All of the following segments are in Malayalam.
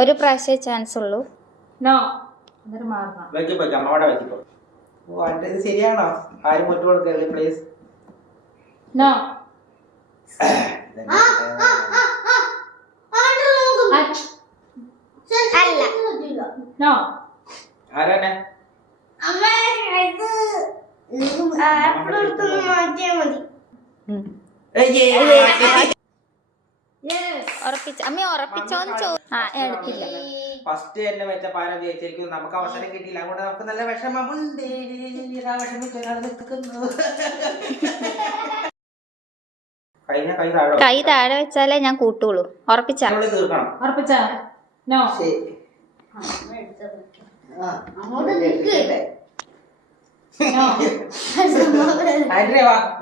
ഒരു പ്രാവശ്യം ചാൻസ് ഉള്ളൂ. ശരിയാണോ? ആരും ഒറ്റ കൊടുക്കരുത് പ്ലീസ്. ആരാണ് അമ്മ ഉറപ്പിച്ചോന്ന് എടുത്തില്ല. ഫസ്റ്റ് എന്നെ വെച്ച പാരം ജയിച്ചിരിക്കും. നമുക്ക് അവസരം കിട്ടിയില്ല, അതുകൊണ്ട് നമുക്ക് നല്ല വിഷമമുണ്ട്. കൈ താഴെ വെച്ചാലേ ഞാൻ കൂട്ടുള്ളൂ. ഉറപ്പിച്ചാ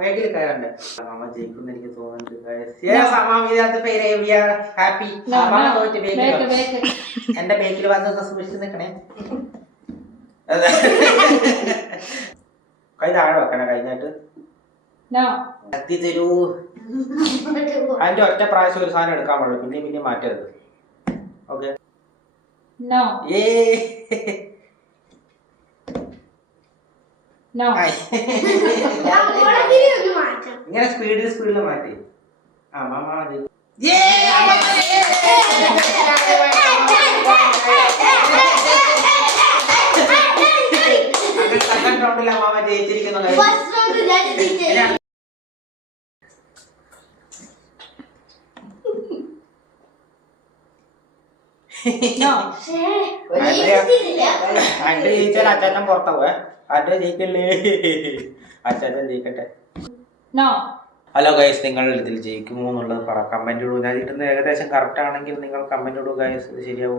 വേഗിൽ കയറണ്ട്. അമ്മ ജയിക്കും എനിക്ക് തോന്നുന്നുണ്ട്. എന്റെ ബേക്കിൽ വന്ന് സൂക്ഷിച്ച് നിക്കണേ. കൈ താഴെ വെക്കണേ. കഴിഞ്ഞിട്ട് എത്തി തരൂ. അതിന്റെ ഒറ്റ പ്രാവശ്യം ഒരു സാധനം എടുക്കാൻ പാടുള്ളൂ, പിന്നെ മാറ്റരുത്. ഓക്കെ. ഇങ്ങനെ സ്പീഡിൽ മാറ്റി. റൗണ്ടിൽ അമ്മാമ ജയിച്ചിരിക്കുന്നു. ജയിച്ചാൽ അച്ചാച്ചൻ പുറത്താവേ. അച്ഛൻ ജയിക്കല്ലേ? അച്ചാച്ചൻ ജയിക്കട്ടെ. ഹലോ ഗൈസ്, നിങ്ങൾ ഇതിൽ ജയിക്കുമോ എന്നുള്ളത് കമന്റ് ഇടൂ. ഞാൻ ഇടുന്ന ഏകദേശം കറക്റ്റ് ആണെങ്കിൽ നിങ്ങൾ കമന്റ് ഇടൂ ഗൈസ്. ഇത് ശരിയാവോ?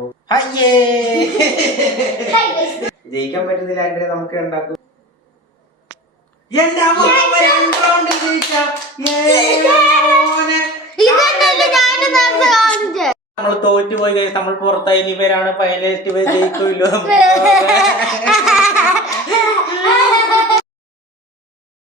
ജയിക്കാൻ പറ്റുന്നില്ല. അതിന്റെ നമുക്ക് ഉണ്ടാക്കും. നമ്മൾ തോറ്റുപോയി ഗൈസ്. നമ്മൾ പുറത്തായി. ഇവരാണ് ഫൈനലിസ്റ്റ്. ജയിക്കൂല്ലോ.